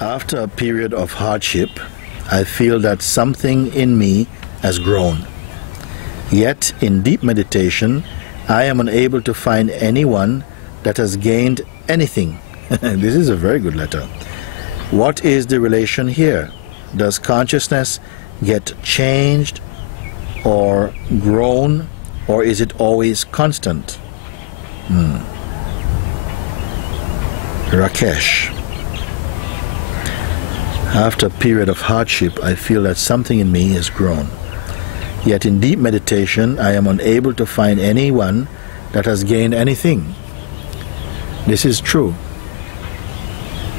After a period of hardship, I feel that something in me has grown. Yet, in deep meditation, I am unable to find anyone that has gained anything. This is a very good letter. What is the relation here? Does consciousness get changed or grown, or is it always constant? Rakesh. After a period of hardship, I feel that something in me has grown. Yet in deep meditation, I am unable to find anyone that has gained anything. This is true.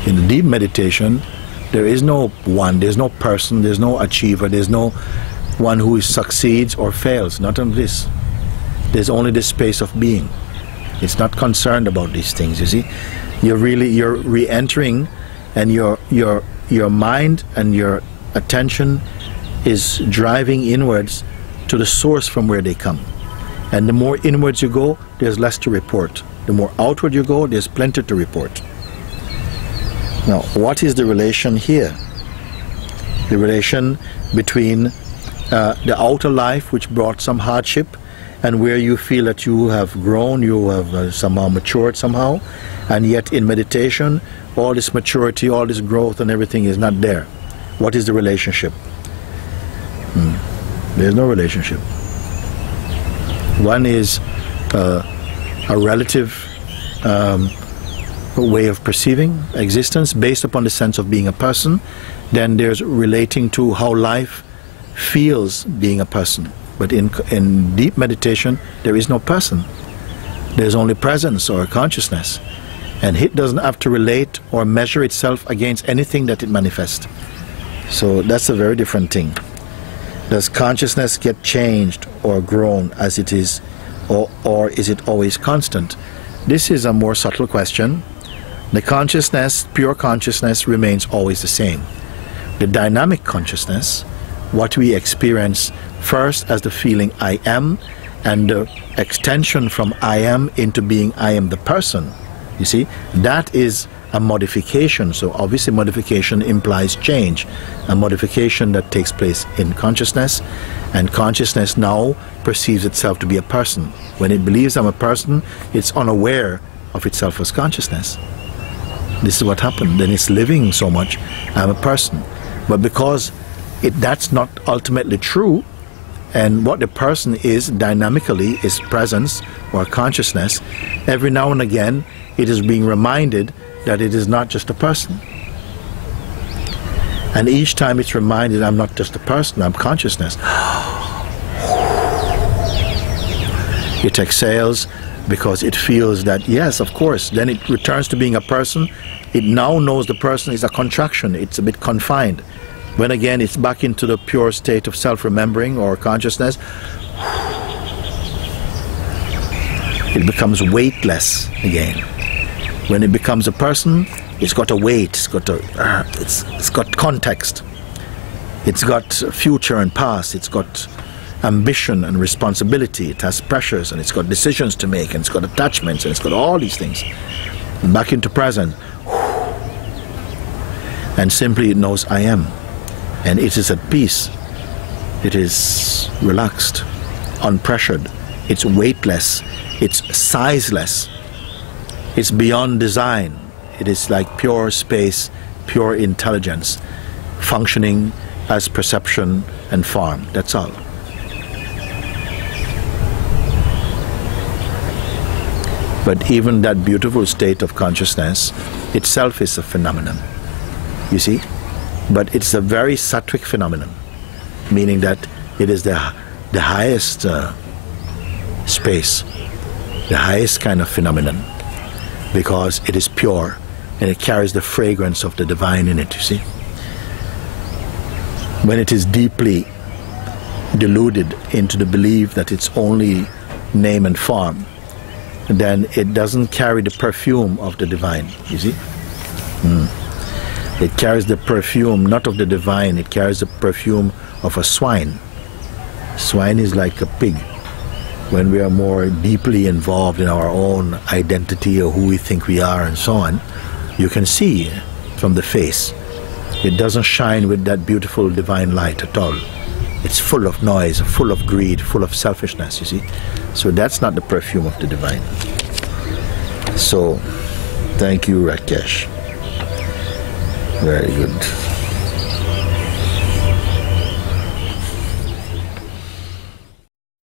In the deep meditation, there is no one, there's no person, there's no achiever, there's no one who succeeds or fails. Not on this. There's only this space of being. It's not concerned about these things, you see. You're re-entering, and your mind and your attention is driving inwards to the source from where they come. And the more inwards you go, there's less to report. The more outward you go, there's plenty to report. Now, what is the relation here? The relation between the outer life, which brought some hardship, and where you feel that you have grown, you have somehow matured somehow, and yet in meditation, all this maturity, all this growth and everything is not there. What is the relationship? There's no relationship. One is a relative way of perceiving existence based upon the sense of being a person. Then there's relating to how life feels being a person. But in deep meditation, there is no person. There's only presence or consciousness. And it doesn't have to relate or measure itself against anything that it manifests. So that's a very different thing. Does consciousness get changed or grown as it is, or is it always constant? This is a more subtle question. The consciousness, pure consciousness, remains always the same. The dynamic consciousness, what we experience first as the feeling I am, and the extension from I am into being I am the person, you see, that is a modification. So obviously modification implies change, a modification that takes place in consciousness, and consciousness now perceives itself to be a person. When it believes I'm a person, it's unaware of itself as consciousness. This is what happened. Then it's living so much, I'm a person. But because that's not ultimately true, and what the person is dynamically is presence or consciousness, every now and again it is being reminded that it is not just a person. And each time it's reminded, I'm not just a person, I'm consciousness. It exhales because it feels that, yes, of course. Then it returns to being a person. It now knows the person is a contraction. It's a bit confined. When again it's back into the pure state of self-remembering or consciousness, it becomes weightless again. When it becomes a person, it's got a weight, it's got context, it's got future and past, it's got ambition and responsibility, it has pressures, and it's got decisions to make, and it's got attachments, and it's got all these things. And back into present, and simply it knows I am, and it is at peace, it is relaxed, unpressured, it's weightless, it's sizeless, it's beyond design. It is like pure space, pure intelligence, functioning as perception and form. That's all. But even that beautiful state of consciousness itself is a phenomenon, you see? But it's a very sattvic phenomenon, meaning that it is the highest space, the highest kind of phenomenon, because it is pure and it carries the fragrance of the divine in it, you see. When it is deeply deluded into the belief that it's only name and form, then it doesn't carry the perfume of the divine, you see. It carries the perfume not of the divine, it carries the perfume of a swine. Swine is like a pig. When we are more deeply involved in our own identity or who we think we are and so on, you can see from the face It doesn't shine with that beautiful divine light at all. It's full of noise, full of greed, full of selfishness, you see. So that's not the perfume of the divine. So, thank you, Rakesh. Very good.